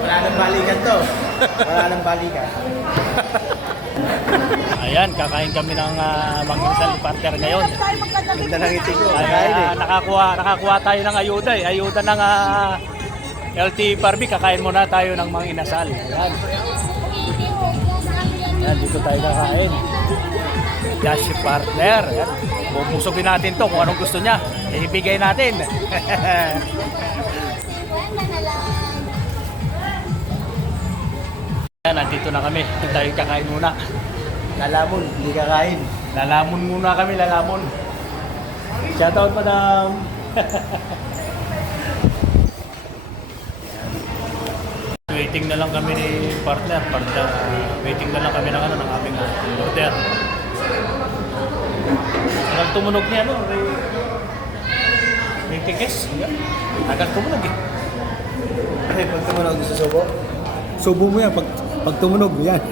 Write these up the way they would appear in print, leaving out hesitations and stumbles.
Wala nang balikan to. Wala nang balikan. Ayan, kakain kami ng Mang-Inasal partner ngayon. Ganda ng ngiti ko. Ay, nakakuha tayo ng ayuda eh. Ayuda ng LT Barbie. Kakain muna tayo ng Mang-Inasal. Ayan. Ayan, dito tayo kakain. Yan si partner. Ayan. Bubusogin natin to kung anong gusto niya. Ibigay natin. Ayan, nandito na kami. Dito tayo kakain muna. Lalamon, hindi kakain. Lalamon muna kami, lalamon. Shoutout, madam. Waiting na lang kami ni partner. Waiting na lang kami ng aming order. Agad tumunog niya, no? May tickets. Agad tumunog eh. Ay, pag tumunog sa subo. Subo mo yan, pag tumunog, yan.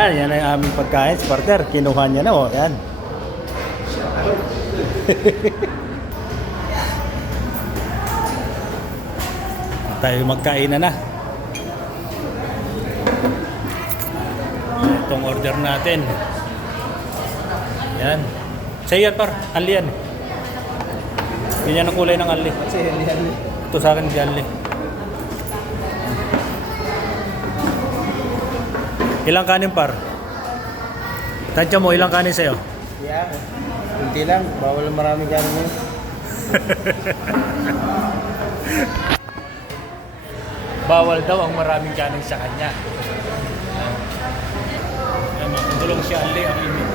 Yan ang aming pagkain. Si partner, kinuha niya na, oh. Yan. Tayo magkain na. Itong order natin. Yan. Sa'yo yan, par. Anli yan. Ganyan ang kulay ng anli. Ito sa akin, di anli. Ilang kanin, par? Tansya mo, ilang kanin sa'yo? Yeah. Kunti lang. Bawal maraming kanin mo. Bawal daw ang maraming kanin sa kanya. Matulong si Ali ang init.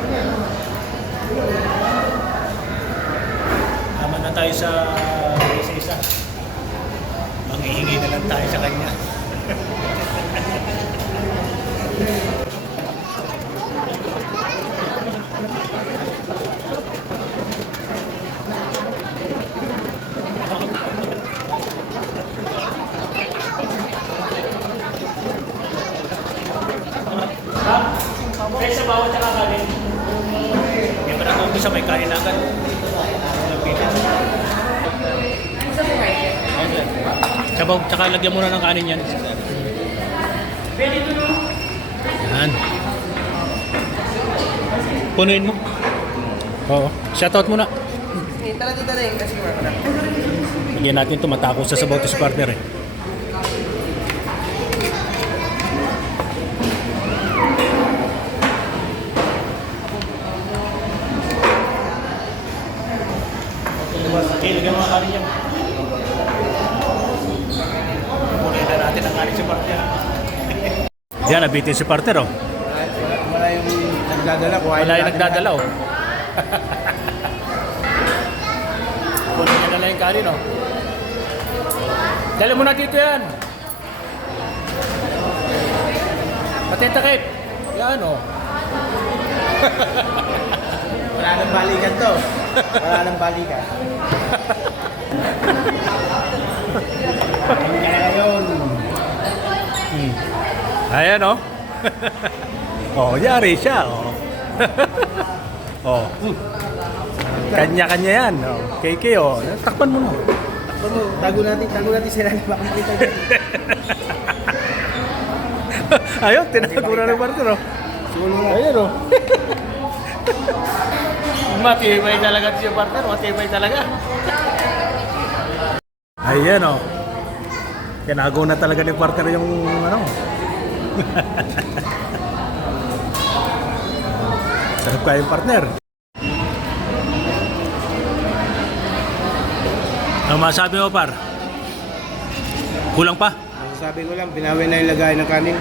Tama na tayo sa isa-isa. Manghihingi na lang tayo sa kanya. Kaya sa bawat tsaka kanin. May parang kung gusto may kanin agad. Sabaw, tsaka lagyan muna ng kanin yan. Yan. Punuin mo. Oo. Shoutout muna. Tara dito na yung kasi wala. Lagyan natin ito. Matako sa sabaw to si partner eh. Okay, lagyan mo ang kanin yan. Punuin na natin ang kanin si partner. Yan, nabitin si partner oh. Wala yung nagdadala. Wala yung nagdadala oh. Punuin na lang yung kanin oh. Dali mo na dito yan. Patitakip. Yan oh. Wala nang balikan to. Wala nang balikan. Kaya yun. Ayan oh. Oh, yari siya oh. Oh. Kanya-kanya yan oh. KK oh. Takpan mo na. Tago natin sila na baka makita dyan. Ayun, tinago na ng partner oh. Sulo na. Ayan oh. Matibay talaga siya partner, matibay talaga. Ayan oh. Kinago na talaga ni partner yung ano. Sarap kayo yung partner. Ano masabi mo par? Kulang pa? Sabi ko lang, binawi na yung lagay ng kanin.